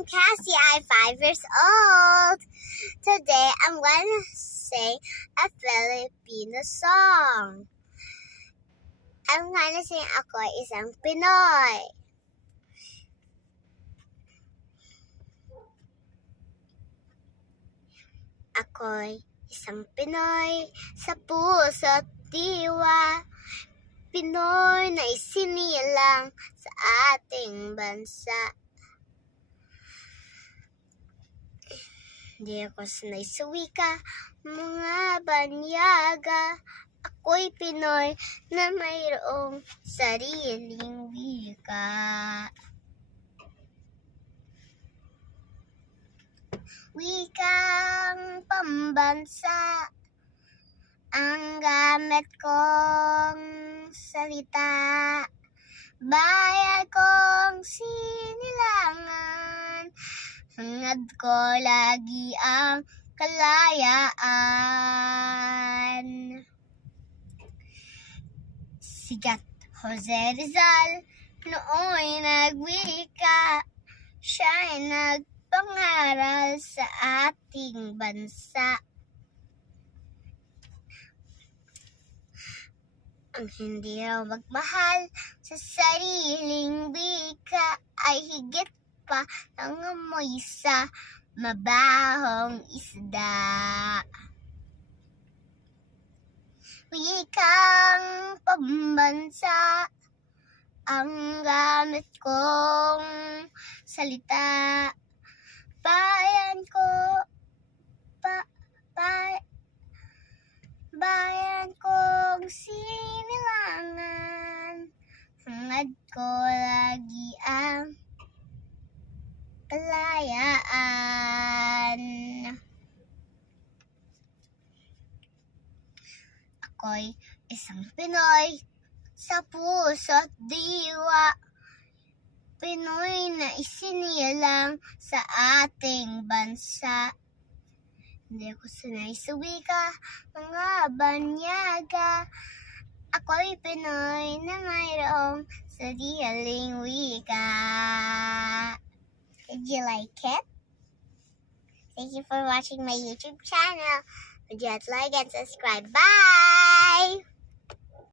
I'm Cassie. I'm 5 years old. Today, I'm going to sing a Filipino song. I'm going to sing Ako'y Isang Pinoy. Ako'y isang Pinoy sa puso't diwa. Pinoy na isinilang sa ating bansa. Di ako sanay sa wika, mga banyaga. Ako'y Pinoy na mayroong sariling wika. Wikang pambansa ang gamit kong salita. Bayan kong sinilangan, hangad ko lagi ang kalayaan. Sigat Jose Rizal nooy nagwika, siya'y nagpangaral sa ating bansa. Ang hindi raw magmahal sa sariling wika ay higit pa ng amoy sa mabahong isda. Wikang pambansa ang gamit kong salita. Bayan ko, bayan kong sinilangan, hangad ko lagi ang kalayaan. Ako'y isang Pinoy sa puso't diwa. Pinoy na isinilang sa ating bansa. Hindi ako sanay sa wika, mga banyaga. Ako'y Pinoy na mayroong sariling wika. Did you like it? Thank you for watching my YouTube channel. Would you like and subscribe? Bye!